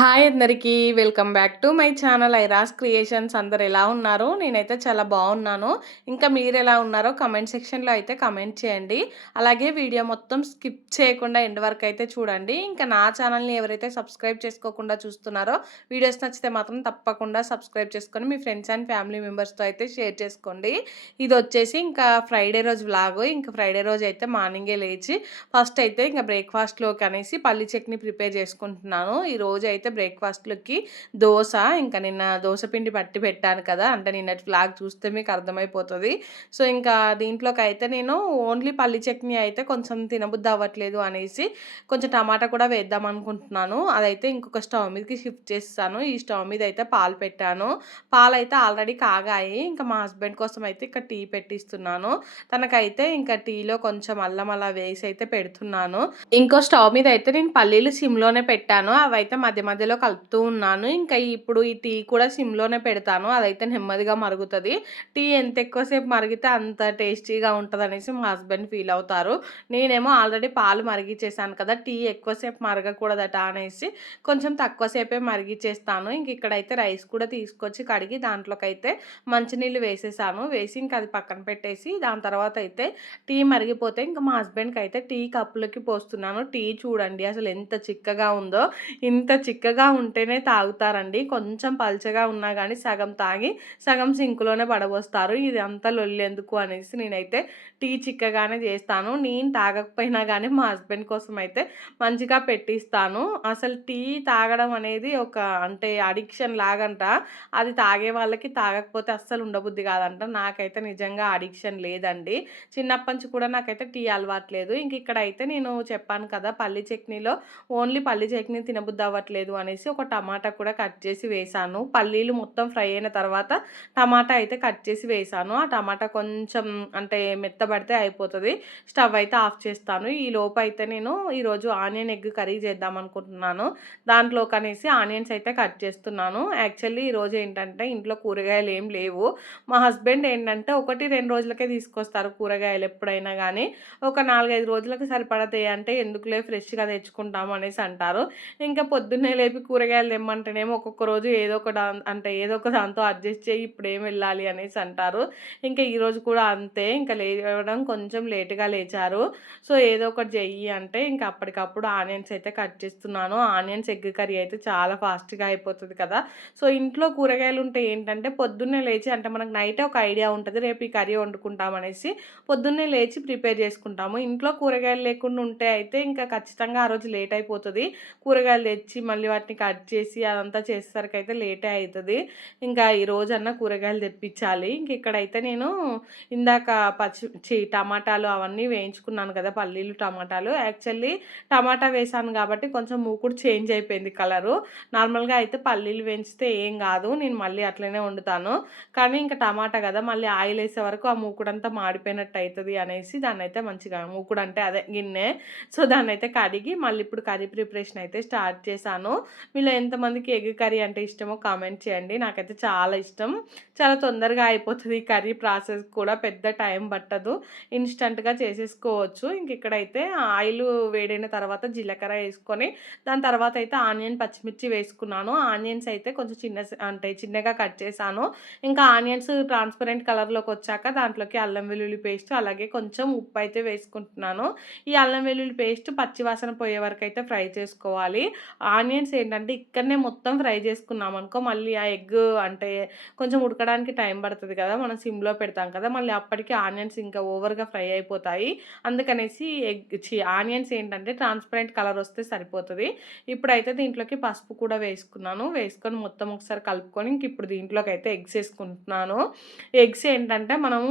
Hi అందరికీ welcome back to my channel Airas creations. అందరు ఎలా ఉన్నారు? నేనైతే చాలా బాగున్నాను. ఇంకా మీరు ఎలా ఉన్నారో కమెంట్ సెక్షన్లో అయితే కమెంట్ చేయండి. అలాగే వీడియో మొత్తం స్కిప్ చేయకుండా ఎండ్ వరకు అయితే చూడండి. ఇంకా నా ఛానల్ని ఎవరైతే సబ్స్క్రైబ్ చేసుకోకుండా చూస్తున్నారో వీడియోస్ నచ్చితే మాత్రం తప్పకుండా సబ్స్క్రైబ్ చేసుకొని మీ ఫ్రెండ్స్ అండ్ ఫ్యామిలీ మెంబర్స్తో అయితే షేర్ చేసుకోండి. ఇది వచ్చేసి ఇంకా ఫ్రైడే రోజు వ్లాగ్ ఇంకా ఫ్రైడే రోజు అయితే మార్నింగే లేచి ఫస్ట్ అయితే ఇంకా బ్రేక్ఫాస్ట్లోకి అనేసి పల్లి చట్నీ ప్రిపేర్ చేసుకుంటున్నాను. ఈ రోజు అయితే బ్రేక్ఫాస్ట్లోకి దోశ ఇంకా నిన్న దోశ పిండి పట్టి పెట్టాను కదా అంటే నిన్నటి ఫ్లాగ్ చూస్తే మీకు అర్థమైపోతుంది. సో ఇంకా దీంట్లోకి అయితే నేను ఓన్లీ పల్లి చట్నీ అయితే కొంచెం తినబుద్ధి అవ్వట్లేదు అనేసి కొంచెం టమాటా కూడా వేద్దాం అనుకుంటున్నాను. అదైతే ఇంకొక స్టవ్ మీదకి షిఫ్ట్ చేస్తాను. ఈ స్టవ్ మీద అయితే పాలు పెట్టాను. పాలు అయితే ఆల్రెడీ కాగాయి. ఇంకా మా హస్బెండ్ కోసం అయితే ఇక్కడ టీ పెట్టిస్తున్నాను. తనకైతే ఇంకా టీలో కొంచెం అల్లం అలా వేసి అయితే పెడుతున్నాను. ఇంకో స్టవ్ మీద అయితే నేను పల్లీలు సిమ్లోనే పెట్టాను. అవైతే మధ్య మధ్యలో కలుపుతూ ఉన్నాను. ఇంకా ఇప్పుడు ఈ టీ కూడా సిమ్లోనే పెడతాను. అదైతే నెమ్మదిగా మరుగుతుంది. టీ ఎంత ఎక్కువసేపు మరిగితే అంత టేస్టీగా ఉంటుంది అనేసి మా హస్బెండ్ ఫీల్ అవుతారు. నేనేమో ఆల్రెడీ పాలు మరిగిచ్చేసాను కదా టీ ఎక్కువసేపు మరగకూడదట అనేసి కొంచెం తక్కువసేపే మరిగిచ్చేస్తాను. ఇంక ఇక్కడైతే రైస్ కూడా తీసుకొచ్చి కడిగి దాంట్లోకి అయితే మంచినీళ్ళు వేసేసాను. వేసి ఇంకా అది పక్కన పెట్టేసి దాని తర్వాత అయితే టీ మరిగిపోతే ఇంకా మా హస్బెండ్కి అయితే టీ కప్పులకి పోస్తున్నాను. టీ చూడండి అసలు ఎంత చిక్కగా ఉందో ఇంత చిక్క చిక్కగా ఉంటేనే తాగుతారండి. కొంచెం పల్చగా ఉన్నా కానీ సగం తాగి సగం సింకులోనే పడబోస్తారు. ఇది అంతా లొల్లెందుకు అనేసి నేనైతే టీ చిక్కగానే చేస్తాను. నేను తాగకపోయినా కానీ మా హస్బెండ్ కోసం అయితే మంచిగా పెట్టిస్తాను. అసలు టీ తాగడం అనేది ఒక అంటే అడిక్షన్ లాగంట. అది తాగే వాళ్ళకి తాగకపోతే అస్సలు ఉండబుద్ధి కాదంట. నాకైతే నిజంగా అడిక్షన్ లేదండి. చిన్నప్పటి నుంచి కూడా నాకైతే టీ అలవాట్లేదు ఇంక ఇక్కడ అయితే నేను చెప్పాను కదా పల్లి చట్నీలో ఓన్లీ పల్లి చట్నీ తినబుద్ధి అవ్వట్లేదు. లేదు అనేసి ఒక టమాటా కూడా కట్ చేసి వేసాను పల్లీలు మొత్తం ఫ్రై అయిన తర్వాత టమాటా అయితే కట్ చేసి వేసాను ఆ టమాటా కొంచెం అంటే మెత్తబడితే అయిపోతుంది. స్టవ్ అయితే ఆఫ్ చేస్తాను. ఈ లోపు అయితే నేను ఈరోజు ఆనియన్ ఎగ్ కర్రీ చేద్దాం అనుకుంటున్నాను. దాంట్లో కనేసి ఆనియన్స్ అయితే కట్ చేస్తున్నాను. యాక్చువల్లీ ఈరోజు ఏంటంటే ఇంట్లో కూరగాయలు ఏం లేవు. మా హస్బెండ్ ఏంటంటే ఒకటి రెండు రోజులకే తీసుకొస్తారు కూరగాయలు ఎప్పుడైనా కానీ ఒక నాలుగైదు రోజులకు సరిపడతాయి అంటే ఎందుకులే ఫ్రెష్గా తెచ్చుకుంటాం అనేసి అంటారు. ఇంకా పొద్దున్నే లేపి కూరగాయలు తెమ్మంటేనేమో ఒక్కొక్క రోజు ఏదో ఒక అంటే ఏదో ఒక దాంతో అడ్జస్ట్ చేయి ఇప్పుడు ఏం వెళ్ళాలి అనేసి అంటారు. ఇంకా ఈరోజు కూడా అంతే ఇంకా లేవడం కొంచెం లేటుగా లేచారు. సో ఏదో ఒకటి చెయ్యి అంటే ఇంకా అప్పటికప్పుడు ఆనియన్స్ అయితే కట్ చేస్తున్నాను. ఆనియన్స్ ఎగ్ కర్రీ అయితే చాలా ఫాస్ట్గా అయిపోతుంది కదా. సో ఇంట్లో కూరగాయలు ఉంటే ఏంటంటే పొద్దున్నే లేచి అంటే మనకు నైటే ఒక ఐడియా ఉంటుంది రేపు ఈ కర్రీ వండుకుంటాం అనేసి పొద్దున్నే లేచి ప్రిపేర్ చేసుకుంటాము. ఇంట్లో కూరగాయలు లేకుండా ఉంటే అయితే ఇంకా ఖచ్చితంగా ఆ రోజు లేట్ అయిపోతుంది. కూరగాయలు తెచ్చి మళ్ళీ వాటిని కట్ చేసి అదంతా చేసేసరికి అయితే లేటే అవుతుంది ఇంకా ఈ రోజన్నా కూరగాయలు తెప్పించాలి. ఇంక ఇక్కడైతే నేను ఇందాక పచ్చి టమాటాలు అవన్నీ వేయించుకున్నాను కదా పల్లీలు టమాటాలు. యాక్చువల్లీ టమాటా వేసాను కాబట్టి కొంచెం మూకుడు చేంజ్ అయిపోయింది కలరు. నార్మల్గా అయితే పల్లీలు వేయించితే ఏం కాదు. నేను మళ్ళీ అట్లనే వండుతాను. కానీ ఇంకా టమాటా కదా మళ్ళీ ఆయిల్ వేసే వరకు ఆ మూకుడంతా మాడిపోయినట్టు అవుతుంది అనేసి దాన్ని అయితే మంచిగా మూకుడు అంటే అదే గిన్నె. సో దాన్ని అయితే కడిగి మళ్ళీ ఇప్పుడు కర్రీ ప్రిపరేషన్ అయితే స్టార్ట్ చేశాను. మీలో ఎంతమందికి ఎగ్ కర్రీ అంటే ఇష్టమో కామెంట్ చేయండి. నాకైతే చాలా ఇష్టం. చాలా తొందరగా అయిపోతుంది ఈ కర్రీ ప్రాసెస్ కూడా. పెద్ద టైం పట్టదు. ఇన్స్టంట్గా చేసేసుకోవచ్చు. ఇంక ఇక్కడైతే ఆయిల్ వేడైన తర్వాత జీలకర్ర వేసుకొని దాని తర్వాత అయితే ఆనియన్ పచ్చిమిర్చి వేసుకున్నాను. ఆనియన్స్ అయితే కొంచెం చిన్న అంటే చిన్నగా కట్ చేశాను. ఇంకా ఆనియన్స్ ట్రాన్స్పరెంట్ కలర్లోకి వచ్చాక దాంట్లోకి అల్లం వెల్లుల్లి పేస్ట్ అలాగే కొంచెం ఉప్పు అయితే వేసుకుంటున్నాను. ఈ అల్లం వెల్లుల్లి పేస్ట్ పచ్చివాసన పోయే వరకు అయితే ఫ్రై చేసుకోవాలి. ఆనియన్స్ ఏంటంటే ఇక్కడనే మొత్తం ఫ్రై చేసుకున్నాం అనుకో మళ్ళీ ఆ ఎగ్ అంటే కొంచెం ఉడకడానికి టైం పడుతుంది కదా మనం సిమ్లో పెడతాం కదా మళ్ళీ అప్పటికి ఆనియన్స్ ఇంకా ఓవర్గా ఫ్రై అయిపోతాయి. అందుకనేసి ఎగ్ చి ఆనియన్స్ ఏంటంటే ట్రాన్స్పరెంట్ కలర్ వస్తే సరిపోతుంది. ఇప్పుడైతే దీంట్లోకి పసుపు కూడా వేసుకున్నాను. వేసుకొని మొత్తం ఒకసారి కలుపుకొని ఇంక ఇప్పుడు దీంట్లోకి అయితే ఎగ్స్ వేసుకుంటున్నాను. ఎగ్స్ ఏంటంటే మనము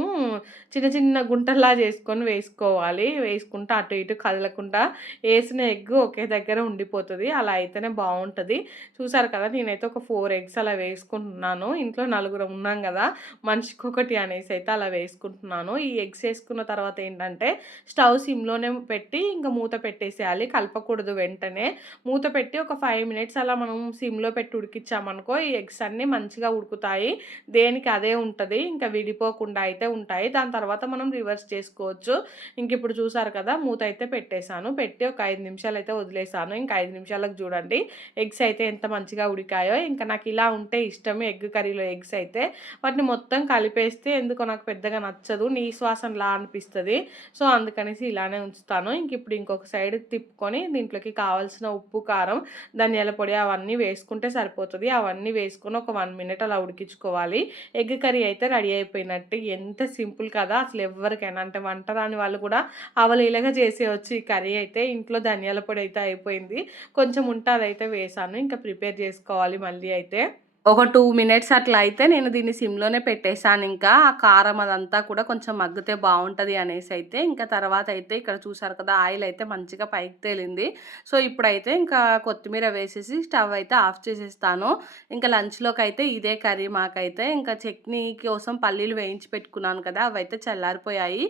చిన్న చిన్న గుంటల్లా చేసుకొని వేసుకోవాలి. వేసుకుంటా అటు ఇటు కదలకుండా వేసిన ఎగ్ ఒకే దగ్గర ఉండిపోతుంది. అలా అయితేనే బాగుంటుంది బాగుంటుంది చూసారు కదా నేనైతే ఒక ఫోర్ ఎగ్స్ అలా వేసుకుంటున్నాను. ఇంట్లో నలుగురం ఉన్నాం కదా మనిషికి ఒకటి అనేసి అయితే అలా వేసుకుంటున్నాను. ఈ ఎగ్స్ వేసుకున్న తర్వాత ఏంటంటే స్టవ్ సిమ్లోనే పెట్టి ఇంకా మూత పెట్టేసేయాలి. కలపకూడదు వెంటనే. మూత పెట్టి ఒక ఫైవ్ మినిట్స్ అలా మనం సిమ్లో పెట్టి ఉడికిచ్చామనుకో ఈ ఎగ్స్ అన్నీ మంచిగా ఉడుకుతాయి. దేనికి అదే ఉంటుంది ఇంకా విడిపోకుండా అయితే ఉంటాయి. దాని తర్వాత మనం రివర్స్ చేసుకోవచ్చు. ఇంక ఇప్పుడు చూసారు కదా మూత అయితే పెట్టేశాను. పెట్టి ఒక ఐదు నిమిషాలు అయితే వదిలేసాను ఇంకా ఐదు నిమిషాలకు చూడండి. ఎగ్స్ అయితే ఎంత మంచిగా ఉడికాయో ఇంకా నాకు ఇలా ఉంటే ఇష్టం ఎగ్ కర్రీలో ఎగ్స్ అయితే. వాటిని మొత్తం కలిపేస్తే ఎందుకో నాకు పెద్దగా నచ్చదు నీ శ్వాసంలా అనిపిస్తుంది. సో అందుకనేసి ఇలానే ఉంచుతాను. ఇంక ఇప్పుడు ఇంకొక సైడ్ తిప్పుకొని దీంట్లోకి కావాల్సిన ఉప్పు కారం ధనియాల పొడి అవన్నీ వేసుకుంటే సరిపోతుంది. అవన్నీ వేసుకొని ఒక వన్ మినిట్ అలా ఉడికించుకోవాలి. ఎగ్ కర్రీ అయితే రెడీ అయిపోయినట్టు. ఎంత సింపుల్ కదా! అసలు ఎవరికైనా అంటే వంట రాని వాళ్ళు కూడా అవలీలగా చేసేయచ్చు ఈ కర్రీ అయితే. ఇంట్లో ధనియాల పొడి అయితే అయిపోయింది. కొంచెం ఉంటుంది అయితే వేసాను. ఇంకా ప్రిపేర్ చేసుకోవాలి మళ్ళీ అయితే. ఒక టూ మినిట్స్ అట్లా అయితే నేను దీన్ని సిమ్లోనే పెట్టేశాను. ఇంకా ఆ కారం అదంతా కూడా కొంచెం మగ్గితే బాగుంటుంది అనేసి అయితే ఇంకా తర్వాత అయితే ఇక్కడ చూసారు కదా ఆయిల్ అయితే మంచిగా పైకి తేలింది. సో ఇప్పుడైతే ఇంకా కొత్తిమీర వేసేసి స్టవ్ అయితే ఆఫ్ చేసేస్తాను. ఇంకా లంచ్లోకి అయితే ఇదే కర్రీ మాకైతే. ఇంకా చట్నీ కోసం పల్లీలు వేయించి పెట్టుకున్నాను కదా అవి అయితే చల్లారిపోయాయి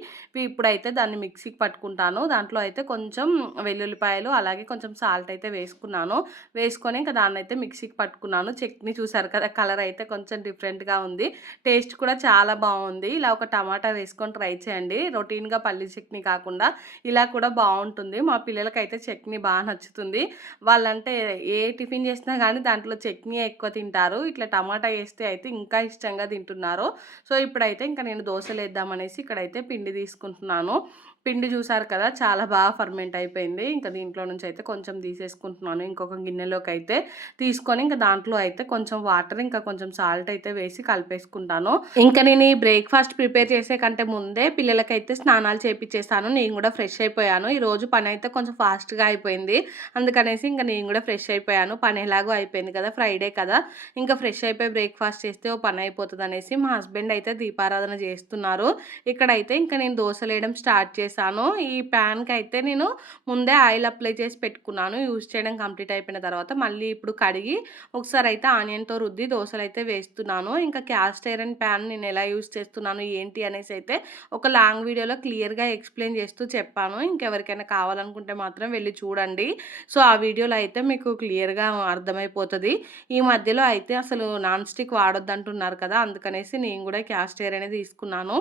ఇప్పుడైతే దాన్ని మిక్సీకి పట్టుకుంటాను. దాంట్లో అయితే కొంచెం వెల్లుల్లిపాయలు అలాగే కొంచెం సాల్ట్ అయితే వేసుకున్నాను. వేసుకొని ఇంకా దాన్ని అయితే మిక్సీకి పట్టుకున్నాను. చట్నీ చూసారు కదా కలర్ అయితే కొంచెం డిఫరెంట్గా ఉంది. టేస్ట్ కూడా చాలా బాగుంది. ఇలా ఒక టమాటా వేసుకొని ట్రై చేయండి. రొటీన్గా పల్లి చట్నీ కాకుండా ఇలా కూడా బాగుంటుంది. మా పిల్లలకైతే చట్నీ బాగా నచ్చుతుంది. వాళ్ళంటే ఏ టిఫిన్ చేసినా కానీ దాంట్లో చట్నీ ఎక్కువ తింటారు. ఇట్లా టమాటా వేస్తే అయితే ఇంకా ఇష్టంగా తింటున్నారు. సో ఇప్పుడైతే ఇంకా నేను దోశలు వేద్దామనేసి ఇక్కడైతే పిండి తీసుకుంటున్నాను. పిండి చూసారు కదా చాలా బాగా ఫర్మెంట్ అయిపోయింది. ఇంకా దీంట్లో నుంచి అయితే కొంచెం తీసేసుకుంటున్నాను. ఇంకొక గిన్నెలోకి అయితే తీసుకొని ఇంకా దాంట్లో అయితే కొంచెం వాటర్ ఇంకా కొంచెం సాల్ట్ అయితే వేసి కలిపేసుకుంటాను. ఇంకా నేను ఈ బ్రేక్ఫాస్ట్ ప్రిపేర్ చేసే కంటే ముందే పిల్లలకైతే స్నానాలు చేపించేస్తాను నేను కూడా ఫ్రెష్ అయిపోయాను. ఈరోజు పని అయితే కొంచెం ఫాస్ట్గా అయిపోయింది. అందుకనేసి ఇంకా నేను కూడా ఫ్రెష్ అయిపోయాను. పని ఎలాగో అయిపోయింది కదా ఫ్రైడే కదా. ఇంకా ఫ్రెష్ అయిపోయి బ్రేక్ఫాస్ట్ చేస్తే ఓ పని అయిపోతుంది అనేసి మా హస్బెండ్ అయితే దీపారాధన చేస్తున్నారు. ఇక్కడైతే ఇంకా నేను దోశలు వేయడం స్టార్ట్ చేసి చేశాను. ఈ ప్యాన్కి అయితే నేను ముందే ఆయిల్ అప్లై చేసి పెట్టుకున్నాను. యూజ్ చేయడం కంప్లీట్ అయిపోయిన తర్వాత మళ్ళీ ఇప్పుడు కడిగి ఒకసారి అయితే ఆనియన్తో రుద్ది దోశలు అయితే వేస్తున్నాను. ఇంకా క్యాస్ట్ ఐరన్ ప్యాన్ నేను ఎలా యూజ్ చేస్తున్నాను ఏంటి అనేసి అయితే ఒక లాంగ్ వీడియోలో క్లియర్గా ఎక్స్ప్లెయిన్ చేస్తూ చెప్పాను. ఇంకెవరికైనా కావాలనుకుంటే మాత్రం వెళ్ళి చూడండి. సో ఆ వీడియోలో అయితే మీకు క్లియర్గా అర్థమైపోతుంది. ఈ మధ్యలో అయితే అసలు నాన్ స్టిక్ వాడొద్దు అంటున్నారు కదా అందుకనేసి నేను కూడా క్యాస్ట్ ఐరన్ తీసుకున్నాను.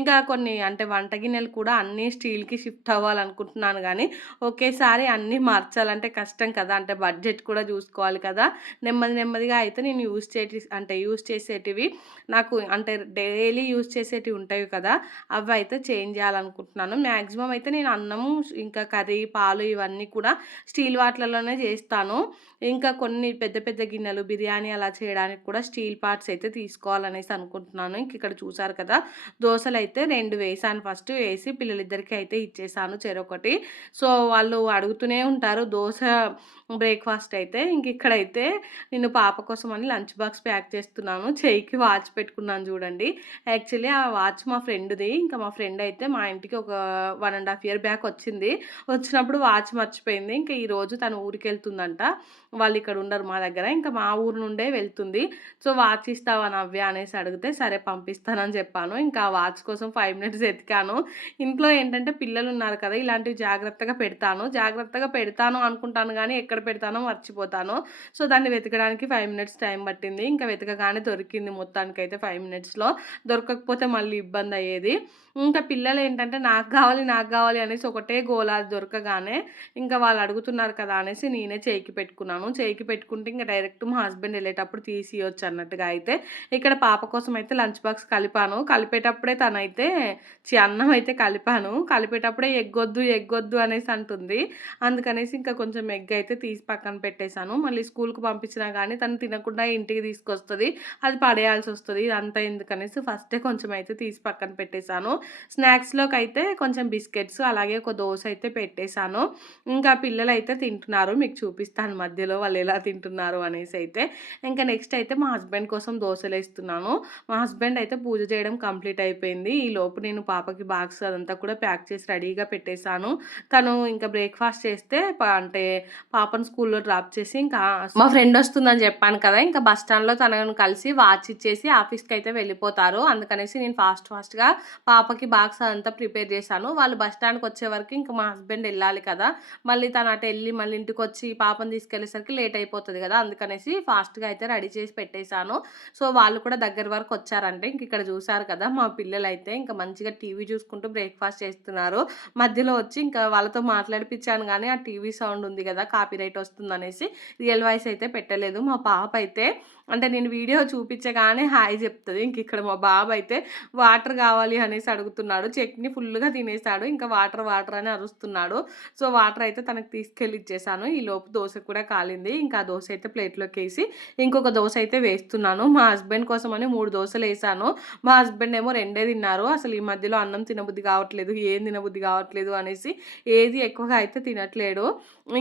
ఇంకా కొన్ని అంటే వంట గిన్నెలు కూడా అన్నీ స్టీల్కి షిఫ్ట్ అవ్వాలనుకుంటున్నాను కానీ ఒకేసారి అన్నీ మార్చాలంటే కష్టం కదా. అంటే బడ్జెట్ కూడా చూసుకోవాలి కదా. నెమ్మది నెమ్మదిగా అయితే నేను యూజ్ చేటి అంటే యూజ్ చేసేటివి నాకు అంటే డైలీ యూజ్ చేసేటివి ఉంటాయి కదా. అవి అయితే చేంజ్ చేయాలనుకుంటున్నాను. మ్యాక్సిమం అయితే నేను అన్నము ఇంకా కర్రీ పాలు ఇవన్నీ కూడా స్టీల్ వాటిలలోనే చేస్తాను. ఇంకా కొన్ని పెద్ద పెద్ద గిన్నెలు బిర్యానీ అలా చేయడానికి కూడా స్టీల్ పార్ట్స్ అయితే తీసుకోవాలనేసి అనుకుంటున్నాను. ఇంక ఇక్కడ చూసారు కదా దోశలు అయితే రెండు వేసాను. ఫస్ట్ వేసి పిల్లలిద్దరికి అయితే ఇచ్చేసాను చెరొకటి. సో వాళ్ళు అడుగుతూనే ఉంటారు దోశ బ్రేక్ఫాస్ట్ అయితే ఇంక ఇక్కడైతే నేను పాప కోసం అని లంచ్ బాక్స్ ప్యాక్ చేస్తున్నాను. చేయికి వాచ్ పెట్టుకున్నాను చూడండి. యాక్చువల్లీ ఆ వాచ్ మా ఫ్రెండ్ది. ఇంకా మా ఫ్రెండ్ అయితే మా ఇంటికి ఒక one and half year back వచ్చింది. వచ్చినప్పుడు వాచ్ మర్చిపోయింది. ఇంకా ఈరోజు తను ఊరికి వెళ్తుందంట. వాళ్ళు ఇక్కడ ఉండరు మా దగ్గర. ఇంకా మా ఊరు నుండే వెళ్తుంది. సో వాచ్ ఇస్తావా నవ్య అనేసి అడిగితే సరే పంపిస్తానని చెప్పాను. ఇంకా వాచ్ కోసం ఫైవ్ మినిట్స్ ఎతికాను ఇంట్లో ఏంటంటే పిల్లలు ఉన్నారు కదా ఇలాంటివి జాగ్రత్తగా పెడతాను. జాగ్రత్తగా పెడతాను అనుకుంటాను కానీ ఎక్కడ పెడతానో మర్చిపోతాను. సో దాన్ని వెతకడానికి ఫైవ్ మినిట్స్ టైం పట్టింది. ఇంకా వెతకగానే దొరికింది మొత్తానికైతే ఫైవ్ మినిట్స్లో దొరకకపోతే మళ్ళీ ఇబ్బంది అయ్యేది. ఇంకా పిల్లలు ఏంటంటే నాకు కావాలి నాకు కావాలి అనేసి ఒకటే గోలా దొరకగానే ఇంకా వాళ్ళు అడుగుతున్నారు కదా అనేసి నేనే చేయికి పెట్టుకున్నాను. చేయికి పెట్టుకుంటే ఇంకా డైరెక్ట్ మా హస్బెండ్ వెళ్ళేటప్పుడు తీసియొచ్చు అన్నట్టుగా అయితే ఇక్కడ పాప కోసం అయితే లంచ్ బాక్స్ కలిపాను. కలిపేటప్పుడే తనైతే చి అన్నం అయితే కలిపాను. కలిపేటప్పుడే ఎగ్గొద్దు ఎగ్గొద్దు అనేసి అంటుంది. అందుకనేసి ఇంకా కొంచెం ఎగ్ అయితే తీసి పక్కన పెట్టేశాను. మళ్ళీ స్కూల్కి పంపించినా కానీ తను తినకుండా ఇంటికి తీసుకొస్తుంది. అది పడేయాల్సి వస్తుంది. ఇదంతా ఎందుకనేసి ఫస్టే కొంచెం అయితే తీసి పక్కన పెట్టేశాను. స్నాక్స్లోకి అయితే కొంచెం బిస్కెట్స్ అలాగే ఒక దోశ అయితే పెట్టేశాను. ఇంకా పిల్లలు అయితే తింటున్నారు. మీకు చూపిస్తాను మధ్యలో వాళ్ళు ఎలా తింటున్నారు అనేసి అయితే. ఇంకా నెక్స్ట్ అయితే మా హస్బెండ్ కోసం దోశలు వేస్తున్నాను. మా హస్బెండ్ అయితే పూజ చేయడం కంప్లీట్ అయిపోయింది. ఈ లోపు నేను పాపకి బాక్స్ అదంతా కూడా ప్యాక్ చేసి రెడీగా పెట్టేశాను. తను ఇంకా బ్రేక్ఫాస్ట్ చేస్తే అంటే పాప పాపను స్కూల్లో డ్రాప్ చేసి ఇంకా మా ఫ్రెండ్ వస్తుందని చెప్పాను కదా ఇంకా బస్ స్టాండ్లో తనను కలిసి వాచ్ ఇచ్చేసి ఆఫీస్కి అయితే వెళ్ళిపోతారు. అందుకనేసి నేను ఫాస్ట్ ఫాస్ట్గా పాపకి బాక్స్ అంతా ప్రిపేర్ చేశాను. వాళ్ళు బస్ స్టాండ్కి వచ్చే వరకు ఇంకా మా హస్బెండ్ వెళ్ళాలి కదా. మళ్ళీ తను అటు వెళ్ళి మళ్ళీ ఇంటికి వచ్చి పాపను తీసుకెళ్ళేసరికి లేట్ అయిపోతుంది కదా అందుకనేసి ఫాస్ట్గా అయితే రెడీ చేసి పెట్టేశాను. సో వాళ్ళు కూడా దగ్గర వరకు వచ్చారంటే ఇంక ఇక్కడ చూసారు కదా మా పిల్లలు అయితే ఇంకా మంచిగా టీవీ చూసుకుంటూ బ్రేక్ఫాస్ట్ చేస్తున్నారు. మధ్యలో వచ్చి ఇంకా వాళ్ళతో మాట్లాడిపించాను కానీ ఆ టీవీ సౌండ్ ఉంది కదా కాపీ రేట్ వస్తుందనేసి రియల్ వాయిస్ అయితే పెట్టలేదు. మా పాప అయితే అంటే నేను వీడియో చూపించగానే హాయ్ చెప్తుంది. ఇంక ఇక్కడ మా బాబు అయితే వాటర్ కావాలి అనేసి అడుగుతున్నాడు. చట్నీ ఫుల్గా తినేసాడు. ఇంకా వాటర్ వాటర్ అని అరుస్తున్నాడు. సో వాటర్ అయితే తనకు తీసుకెళ్ళి ఇచ్చేసాను. ఈ లోపు దోశ కూడా కాలింది. ఇంకా ఆ దోశ అయితే ప్లేట్లోకి వేసి ఇంకొక దోశ అయితే వేస్తున్నాను. మా హస్బెండ్ కోసం అని మూడు దోశలు వేసాను. మా హస్బెండ్ ఏమో రెండే తిన్నారు. అసలు ఈ మధ్యలో అన్నం తినబుద్ధి కావట్లేదు ఏం తినబుద్ధి కావట్లేదు అనేసి ఏది ఎక్కువగా అయితే తినట్లేడు.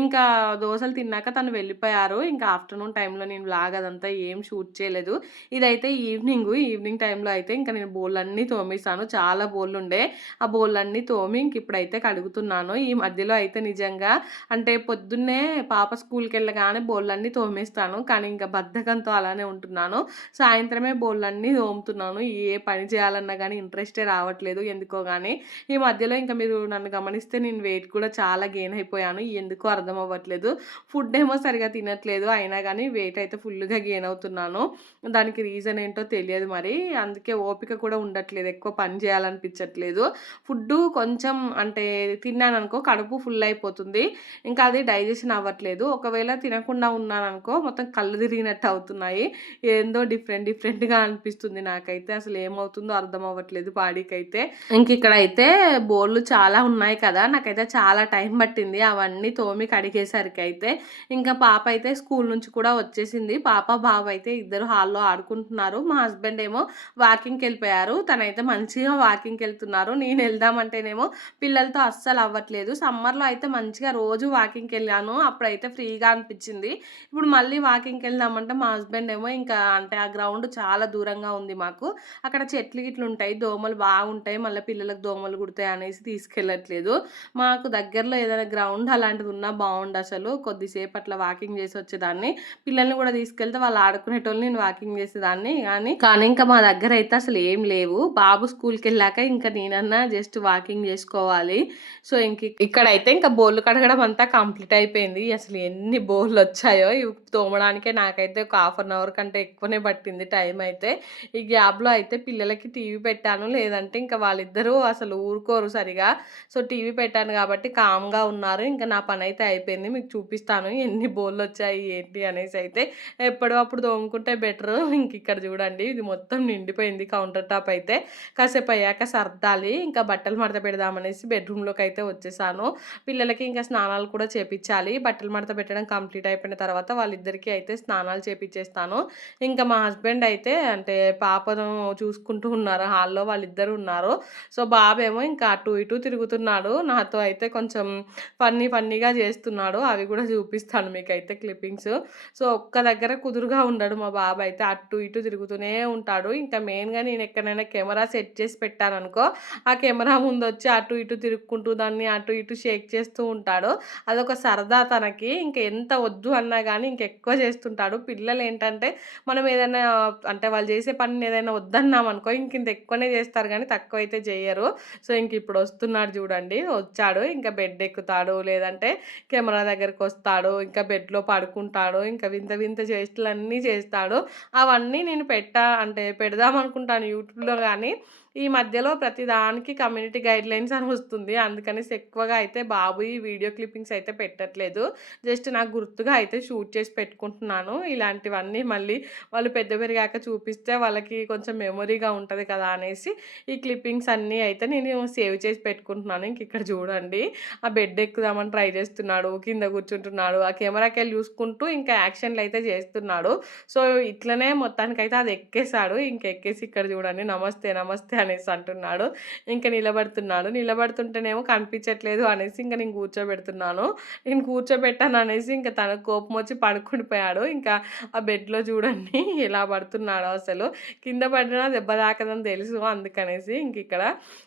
ఇంకా దోశలు తిన్నాక తను వెళ్ళిపోయారు. ఇంకా ఆఫ్టర్నూన్ టైంలో నేను లాగదంతా ఏం షూట్ చేయలేదు. ఇదైతే ఈవినింగ్. ఈవినింగ్ టైంలో అయితే ఇంకా నేను బోళ్ళన్నీ తోమేసాను చాలా బోళ్ళు ఉండే ఆ బోళ్ళన్నీ తోమి ఇంక ఇప్పుడైతే కడుగుతున్నాను. ఈ మధ్యలో అయితే నిజంగా అంటే పొద్దున్నే పాప స్కూల్కి వెళ్ళగానే బోళ్ళన్నీ తోమేస్తాను. కానీ ఇంకా బద్ధకంతో అలానే ఉంటున్నాను. సాయంత్రమే బోళ్ళన్నీ తోముతున్నాను. ఏ పని చేయాలన్నా కానీ ఇంట్రెస్టే రావట్లేదు ఎందుకో కానీ ఈ మధ్యలో ఇంకా మీరు నన్ను గమనిస్తే నేను వెయిట్ కూడా చాలా గెయిన్ అయిపోయాను. ఎందుకో అర్థం అవ్వట్లేదు. ఫుడ్ ఏమో సరిగా తినట్లేదు. అయినా కానీ వెయిట్ అయితే ఫుల్గా గెయిన్ అవుతుంది అవుతున్నాను దానికి రీజన్ ఏంటో తెలియదు మరి. అందుకే ఓపిక కూడా ఉండట్లేదు. ఎక్కువ పని చేయాలనిపించట్లేదు. ఫుడ్ కొంచెం అంటే తిన్నాను అనుకో కడుపు ఫుల్ అయిపోతుంది. ఇంకా అది డైజెషన్ అవ్వట్లేదు. ఒకవేళ తినకుండా ఉన్నాను అనుకో మొత్తం కళ్ళు తిరిగినట్టు అవుతున్నాయి. ఏందో డిఫరెంట్ డిఫరెంట్గా అనిపిస్తుంది నాకైతే. అసలు ఏమవుతుందో అర్థం అవ్వట్లేదు బాడీకి అయితే ఇంక ఇక్కడ అయితే చాలా ఉన్నాయి కదా. నాకైతే చాలా టైం పట్టింది. అవన్నీ తోమి కడిగేసరికి అయితే ఇంకా పాప అయితే స్కూల్ నుంచి కూడా వచ్చేసింది. పాప బాబు అయితే ఇద్దరు హాల్లో ఆడుకుంటున్నారు. మా హస్బెండ్ ఏమో వాకింగ్కి వెళ్ళిపోయారు. తనైతే మంచిగా వాకింగ్కి వెళ్తున్నారు. నేను వెళ్దామంటేనేమో పిల్లలతో అస్సలు అవ్వట్లేదు. సమ్మర్లో అయితే మంచిగా రోజు వాకింగ్కి వెళ్ళాను. అప్పుడైతే ఫ్రీగా అనిపించింది. ఇప్పుడు మళ్ళీ వాకింగ్కి వెళ్దామంటే మా హస్బెండ్ ఏమో ఇంకా అంటే ఆ గ్రౌండ్ చాలా దూరంగా ఉంది మాకు. అక్కడ చెట్లు గిట్లు ఉంటాయి. దోమలు బాగుంటాయి. మళ్ళీ పిల్లలకు దోమలు కుడతాయి అనేసి తీసుకెళ్ళట్లేదు. మాకు దగ్గరలో ఏదైనా గ్రౌండ్ అలాంటిది ఉన్నా బాగుండు అసలు. కొద్దిసేపు అట్లా వాకింగ్ చేసి వచ్చేదాన్ని. పిల్లల్ని కూడా తీసుకెళ్తే వాళ్ళు ఆడుకునేటోళ్ళు నేను వాకింగ్ చేసేదాన్ని కానీ కానీ ఇంకా మా దగ్గర అయితే అసలు ఏం లేవు. బాబు స్కూల్కి వెళ్ళాక ఇంకా నేనన్నా జస్ట్ వాకింగ్ చేసుకోవాలి. సో ఇంక ఇక్కడైతే ఇంకా బోర్లు కడగడం అంతా కంప్లీట్ అయిపోయింది. అసలు ఎన్ని బోర్లు వచ్చాయో ఇవి తోమడానికే నాకైతే ఒక హాఫ్ అన్ అవర్ కంటే ఎక్కువనే పట్టింది టైం అయితే. ఈ గ్యాప్లో అయితే పిల్లలకి టీవీ పెట్టాను. లేదంటే ఇంకా వాళ్ళిద్దరూ అసలు ఊరుకోరు సరిగా. సో టీవీ పెట్టాను కాబట్టి కామ్గా ఉన్నారు. ఇంకా నా పని అయితే అయిపోయింది. మీకు చూపిస్తాను ఎన్ని బోళ్ళు వచ్చాయి ఏంటి అనేసి అయితే ఎప్పుడప్పుడు తోముకుంటే బెటర్. ఇంక ఇక్కడ చూడండి ఇది మొత్తం నిండిపోయింది కౌంటర్ టాప్ అయితే. కాసేపు అయ్యాక సర్దాలి ఇంకా బట్టలు మడత పెడదామనేసి బెడ్రూమ్లోకి అయితే వచ్చేసాను. పిల్లలకి ఇంకా స్నానాలు కూడా చేపించాలి బట్టలు మడత పెట్టడం కంప్లీట్ అయిపోయిన తర్వాత వాళ్ళిద్దరికీ అయితే స్నానాలు చేపించేస్తాను ఇంకా మా హస్బెండ్ అయితే అంటే పాపను చూసుకుంటూ ఉన్నారు. హాల్లో వాళ్ళిద్దరు ఉన్నారు. సో బాబేమో ఇంకా అటు ఇటు తిరుగుతున్నాడు. నాతో అయితే కొంచెం ఫన్నీ ఫన్నీగా చేస్తున్నాడు. అవి కూడా చూపిస్తాను మీకు అయితే క్లిప్పింగ్స్. సో ఒక్క దగ్గర కుదురుగా ఉండడు మా బాబు అయితే అటు ఇటు తిరుగుతూనే ఉంటాడు. ఇంకా మెయిన్గా నేను ఎక్కడైనా కెమెరా సెట్ చేసి పెట్టాను అనుకో ఆ కెమెరా ముందు వచ్చి అటు ఇటు తిరుక్కుంటూ దాన్ని అటు ఇటు షేక్ చేస్తూ ఉంటాడు. అదొక సరదా తనకి. ఇంకా ఎంత వద్దు అన్నా కానీ ఇంకెక్కువ చేస్తుంటాడు. పిల్లలు ఏంటంటే మనం ఏదైనా అంటే వాళ్ళు చేసే పని ఏదైనా వద్దన్నాం అనుకో ఇంక ఇంత ఎక్కువనే చేస్తారు కానీ తక్కువ అయితే చేయరు. సో ఇంక ఇప్పుడు వస్తున్నాడు చూడండి. వచ్చాడు. ఇంకా బెడ్ ఎక్కుతాడు. లేదంటే కెమెరా దగ్గరికి వస్తాడు. ఇంకా బెడ్లో పడుకుంటాడు. ఇంకా వింత వింత చేష్టలన్నీ చేస్తాడు అవన్నీ నేను పెట్టా అంటే పెడదాం అనుకుంటాను యూట్యూబ్లో కానీ ఈ మధ్యలో ప్రతిదానికి కమ్యూనిటీ గైడ్లైన్స్ అని వస్తుంది. అందుకనేసి ఎక్కువగా అయితే బాబు ఈ వీడియో క్లిప్పింగ్స్ అయితే పెట్టట్లేదు. జస్ట్ నాకు గుర్తుగా అయితే షూట్ చేసి పెట్టుకుంటున్నాను. ఇలాంటివన్నీ మళ్ళీ వాళ్ళు పెద్ద పెరిగాక చూపిస్తే వాళ్ళకి కొంచెం మెమొరీగా ఉంటుంది కదా అనేసి ఈ క్లిప్పింగ్స్ అన్నీ అయితే నేను సేవ్ చేసి పెట్టుకుంటున్నాను. ఇంక ఇక్కడ చూడండి. ఆ బెడ్ ఎక్కుదామని ట్రై చేస్తున్నాడు. కింద కూర్చుంటున్నాడు. ఆ కెమెరాకి వెళ్ళి చూసుకుంటూ ఇంకా యాక్షన్లు అయితే చేస్తున్నాడు. సో ఇట్లనే మొత్తానికైతే అది ఎక్కేసాడు ఇంక ఎక్కేసి ఇక్కడ చూడండి. నమస్తే నమస్తే అనేసి అంటున్నాడు. ఇంకా నిలబడుతున్నాడు. నిలబడుతుంటేనేమో కనిపించట్లేదు అనేసి ఇంకా నేను కూర్చోబెడుతున్నాను. నేను కూర్చోబెట్టాను అనేసి ఇంకా తన కోపం వచ్చి పడుకుండిపోయాడు. ఇంకా ఆ బెడ్లో చూడండి ఎలా పడుతున్నాడు అసలు. కింద పడినా దెబ్బ తాకదని తెలుసు అందుకనేసి ఇంక ఇక్కడ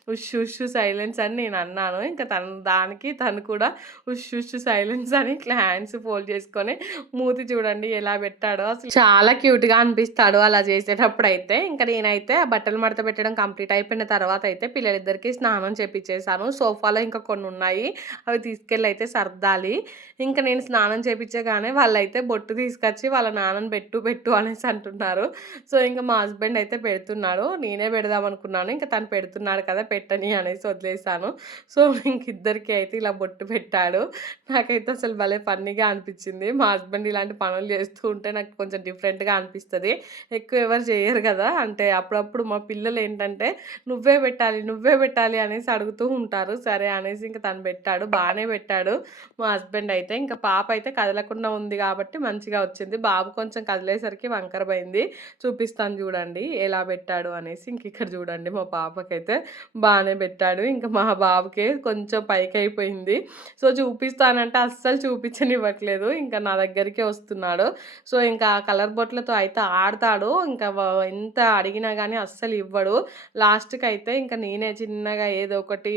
ఉష్ ఉష్ సైలెన్స్ అని నేను అన్నాను. ఇంకా తను దానికి తను కూడా ఉష్ ఉష్ సైలెన్స్ అని ఇట్లా హ్యాండ్స్ ఫోల్డ్ చేసుకొని మూతి చూడండి ఎలా పెట్టాడో అసలు. చాలా క్యూట్‌గా అనిపిస్తాడు అలా చేసేటప్పుడు అయితే ఇంకా నేనైతే ఆ బట్టలు మడత పెట్టడం కంప్లీట్ అయిపోయిన తర్వాత అయితే పిల్లలిద్దరికీ స్నానం చేపించేశాను సోఫాలో ఇంకా కొన్ని ఉన్నాయి అవి తీసుకెళ్ళి అయితే సర్దాలి. ఇంక నేను స్నానం చేపిచ్చగానే వాళ్ళైతే బొట్టు తీసుకొచ్చి వాళ్ళ నాన్నని పెట్టు, పెట్టు అనేసి అంటున్నారు. సో, ఇంకా మా హస్బెండ్ అయితే పెడుతున్నాడు. నేనే పెడదాం అనుకున్నాను ఇంకా తను పెడుతున్నాడు కదా! పెట్టని అనేసి వదిలేసాను. సో, ఇంక ఇద్దరికి అయితే ఇలా బొట్టు పెట్టాడు. నాకైతే అసలు భలే ఫన్నీగా అనిపించింది మా హస్బెండ్ ఇలాంటి పనులు చేస్తూ ఉంటే నాకు కొంచెం డిఫరెంట్‌గా అనిపిస్తుంది ఎక్కువ ఎవరు చేయరు కదా! అంటే అప్పుడప్పుడు మా పిల్లలు ఏంటంటే నువ్వే పెట్టాలి, నువ్వే పెట్టాలి అనేసి అడుగుతూ ఉంటారు. సరే అనేసి ఇంక తను పెట్టాడు. బాగానే పెట్టాడు మా హస్బెండ్ అయితే. ఇంకా పాప అయితే కదలకుండా ఉంది కాబట్టి మంచిగా వచ్చింది. బాబు కొంచెం కదిలేసరికి వంకర పోయింది. చూపిస్తాను చూడండి ఎలా పెట్టాడు అనేసి. ఇంక ఇక్కడ చూడండి మా పాపకైతే బాగానే పెట్టాడు. ఇంకా మా బాబుకే కొంచెం పైకి అయిపోయింది సో, చూపిస్తానంటే అస్సలు చూపించనివ్వట్లేదు ఇంకా నా దగ్గరికే వస్తున్నాడు. సో, ఇంకా ఆ కలర్ బొట్లతో అయితే ఆడతాడు. ఇంకా ఎంత అడిగినా కానీ అస్సలు ఇవ్వడు. లాస్ట్‌కైతే ఇంక నేనే చిన్నగా ఏదో ఒకటి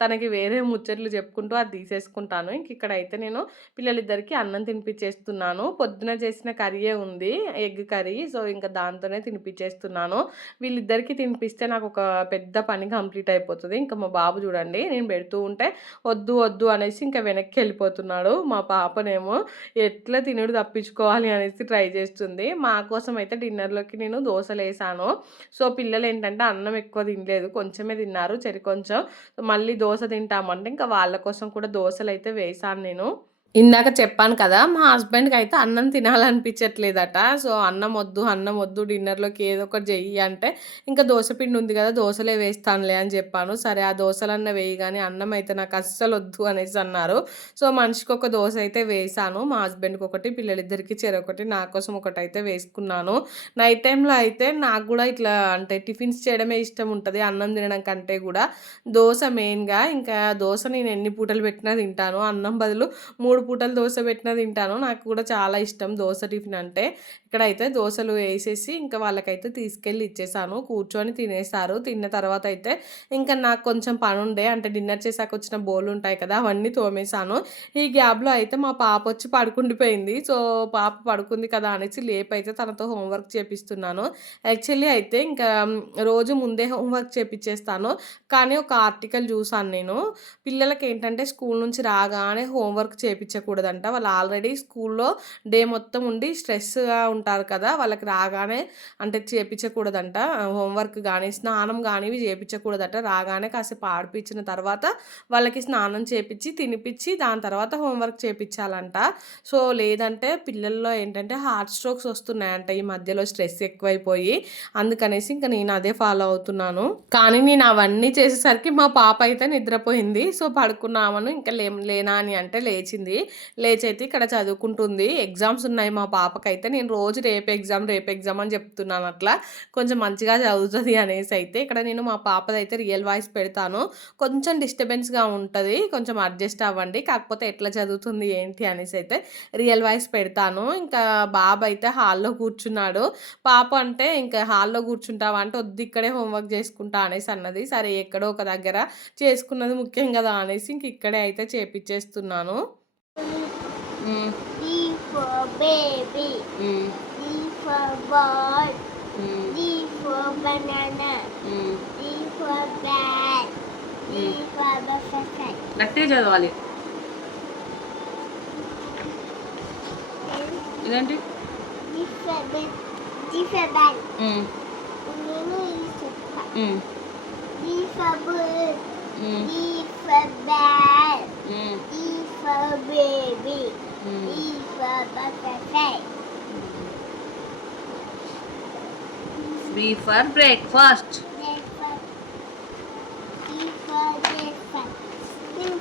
తనకి వేరే ముచ్చట్లు చెప్పుకుంటూ అది తీసేసుకుంటాను. ఇంక అయితే నేను పిల్లలిద్దరికీ అన్నం తినిపిచ్చేస్తున్నాను. పొద్దున చేసిన కర్రీయే ఉంది. Egg curry. సో, ఇంకా దాంతోనే తినిపించేస్తున్నాను వీళ్ళిద్దరికీ తినిపిస్తే నాకు ఒక పెద్ద పని కంప్లీట్ అయిపోతుంది ఇంకా మా బాబు చూడండి నేను పెడుతూ ఉంటే వద్దు, వద్దు అనేసి ఇంకా వెనక్కి వెళ్ళిపోతున్నాడు మా పాపనేమో ఎట్లా తినుడు తప్పించుకోవాలి అనేసి ట్రై చేస్తుంది. మా కోసం అయితే డిన్నర్‌లోకి నేను దోసలేసాను. సో, పిల్లలు ఏంటంటే అన్నం ఎక్కువ తినలేదు. కొంచెమే తిన్నారు. చెరి కొంచెం. మళ్ళీ దోశ తింటామంటే ఇంకా వాళ్ళ కోసం కూడా దోశలు అయితే వేసాను నేను. ఇందాక చెప్పాను కదా! మా హస్బెండ్కి అయితే అన్నం తినాలనిపించట్లేదట సో, అన్నం వద్దు, అన్నం వద్దు డిన్నర్‌లోకి ఏదో ఒకటి చెయ్యి అంటే, ఇంకా దోశ పిండి ఉంది కదా! దోశలే వేస్తానులే అని చెప్పాను. సరే ఆ దోశలన్న వేయి గానీ అన్నం అయితే నాకు అస్సలు వద్దు అనేసి అన్నారు. సో, మనిషికి ఒక దోశ అయితే వేశాను. మా హస్బెండ్కి ఒకటి పిల్లలిద్దరికి చెరొకటి, నా కోసం అయితే వేసుకున్నాను. నైట్ టైంలో అయితే నాకు కూడా ఇట్లా అంటే టిఫిన్స్ చేయడమే ఇష్టం ఉంటుంది అన్నం తినడం కంటే కూడా దోశ మెయిన్‌గా ఇంకా దోశ నేను ఎన్ని పూటలు పెట్టినా తింటాను. అన్నం బదులు మూడు మూడు పూటలు దోశ పెట్టిన తింటాను. నాకు కూడా చాలా ఇష్టం దోశ టిఫిన్ అంటే. ఇక్కడైతే దోశలు వేసేసి ఇంకా వాళ్ళకైతే తీసుకెళ్ళి ఇచ్చేసాను. కూర్చొని తినేసారు. తిన్న తర్వాత అయితే ఇంకా నాకు కొంచెం పనుండే అంటే డిన్నర్ చేశాక వచ్చిన ఉంటాయి కదా! అవన్నీ తోమేసాను. ఈ గ్యాప్‌లో అయితే మా పాప వచ్చి పడుకుండిపోయింది. సో, పాప పడుకుంది కదా! అనేసి లేపైతే తనతో హోంవర్క్ చేపిస్తున్నాను. యాక్చువల్లీ అయితే ఇంకా రోజు ముందే హోంవర్క్ చేపిచ్చేస్తాను. కానీ ఒక ఆర్టికల్ చూసాను నేను. పిల్లలకి ఏంటంటే స్కూల్ నుంచి రాగానే హోంవర్క్ చేపించకూడదంట వాళ్ళు ఆల్రెడీ స్కూల్‌లో డే మొత్తం ఉండి స్ట్రెస్‌గా ఉంటారు కదా! వాళ్ళకి రాగానే అంటే చేపించకూడదంట హోంవర్క్ కానీ స్నానం కానివి ఇవి రాగానే కాసేపు ఆడిపించిన తర్వాత వాళ్ళకి స్నానం చేపిచ్చి, తినిపించి దాని తర్వాత హోంవర్క్ చేయించాలంట సో, లేదంటే పిల్లల్లో ఏంటంటే హార్ట్ స్ట్రోక్స్ వస్తున్నాయంట ఈ మధ్యలో స్ట్రెస్ ఎక్కువైపోయి. అందుకనేసి ఇంక నేను అదే ఫాలో అవుతున్నాను. కానీ నేను అవన్నీ చేసేసరికి మా పాప అయితే నిద్రపోయింది. సో, పడుకున్నామను ఇంకా లే లేనా అని అంటే లేచింది. లేచైతే ఇక్కడ చదువుకుంటుంది. ఎగ్జామ్స్ ఉన్నాయి మా పాపకైతే. నేను రోజు రేపు ఎగ్జామ్, రేపు ఎగ్జామ్ అని చెప్తున్నాను అట్లా. కొంచెం మంచిగా చదువుతుంది అనేసి అయితే. ఇక్కడ నేను మా పాపదైతే రియల్ వాయిస్ పెడతాను. కొంచెం డిస్టర్బెన్స్‌గా ఉంటుంది కొంచెం అడ్జస్ట్ అవ్వండి. కాకపోతే ఎట్లా చదువుతుంది ఏంటి అనేసి అయితే రియల్ వాయిస్ పెడతాను. ఇంకా బాబు అయితే హాల్‌లో కూర్చున్నాడు. పాప అంటే ఇంకా హాల్‌లో కూర్చుంటావా అంటే వద్దు ఇక్కడే హోంవర్క్ చేసుకుంటా అనేసి అన్నది. సరే ఎక్కడో ఒక దగ్గర చేసుకున్నది ముఖ్యం కదా! అనేసి ఇంక ఇక్కడే అయితే చేపిచ్చేస్తున్నాను. హ్మ్. B for baby. హ్మ్. B for ball. హ్మ్. D for banana. హ్మ్. D for bag. D for butterfly. గట్టిగా చదవాలి. ఇదేంటి? D for bed. D for bag. హ్మ్. నేను ఈ చెప్ప. హ్మ్. D for bird. హ్మ్. D for bag. హ్మ్. D for baby. E for buffet. B for breakfast. Breakfast. For breakfast. Spin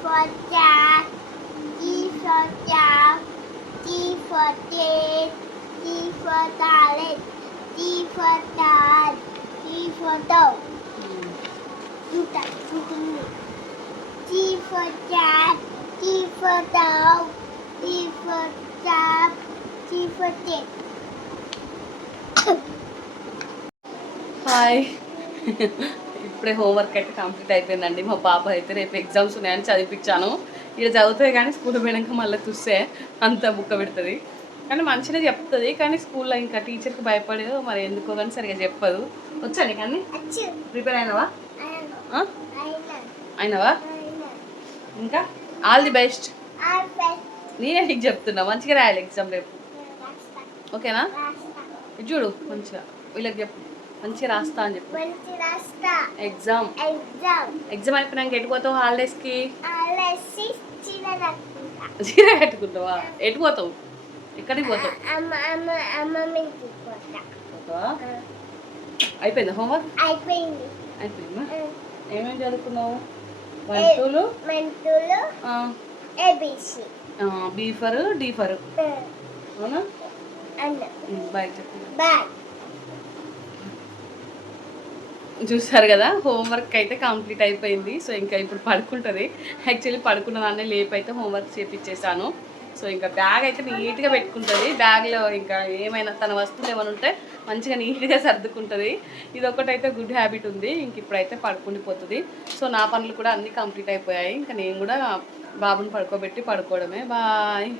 for cat. E for cat. T for day. T for toilet. T for dog. T for cat. For dog. For for dick. Hi ఇప్పుడే homework అయితే complete అయిపోయిందండి. మా పాప అయితే రేపు exams ఉన్నాయని చదివిపించాను. ఇక్కడ చదివితే కానీ స్కూల్ పోయినాక మళ్ళీ చూస్తే అంత బుక్క పెడుతుంది. కానీ మంచిగా చెప్తుంది. కానీ స్కూల్లో ఇంకా టీచర్కి భయపడి మరి ఎందుకో కానీ సరిగా చెప్పదు. వచ్చా నీకు అన్ని? అచ్చు ప్రిపేర్ అయినవా? అయినవా? అయినా. ఇంకా? ఆల్ ది బెస్ట్ నేనే నీకు చెప్తున్నా. మంచిగా రాయాలి ఎగ్జామ్ రేపు. ఓకేనా? చూడు మంచిగా. వీళ్ళకి చెప్పు. మంచిగా రాస్తా అని చెప్పు. ఎగ్జామ్ ఎగ్జామ్ అయిపోయినాక ఎటు పోతావు హాలిడేస్కి చీర కట్టుకుంటావా? ఎటు పోతావు? ఎక్కడికి పోతావు? అయిపోయిందా హోంవర్క్ అయిపోయింది. అయిపోయిందా? ఏమేమి చదువుకున్నావు? టూలు మెంతులు ఏబిసి బీఫర్ డీఫర్ అవునా? అన్న. బాయ్ చెప్పు. బాయ్. చూసారు కదా హోంవర్క్ అయితే కంప్లీట్ అయిపోయింది. సో ఇంకా ఇప్పుడు పడుకుంటుంది. యాక్చువల్లీ పడుకున్న దాన్ని లేపు అయితే హోంవర్క్ చేపించేసాను సో ఇంకా బ్యాగ్ అయితే నీట్గా పెట్టుకుంటుంది. బ్యాగ్లో ఇంకా ఏమైనా తన వస్తువులు ఏమైనా ఉంటే మంచిగా నీట్గా సర్దుకుంటుంది. ఇది ఒకటైతే గుడ్ హ్యాబిట్ ఉంది. ఇంక ఇప్పుడైతే పడుకుండిపోతుంది సో నా పనులు కూడా అన్నీ కంప్లీట్ అయిపోయాయి. ఇంకా నేను కూడా బాబుని పడుకోబెట్టి పడుకోవడమే. బాయ్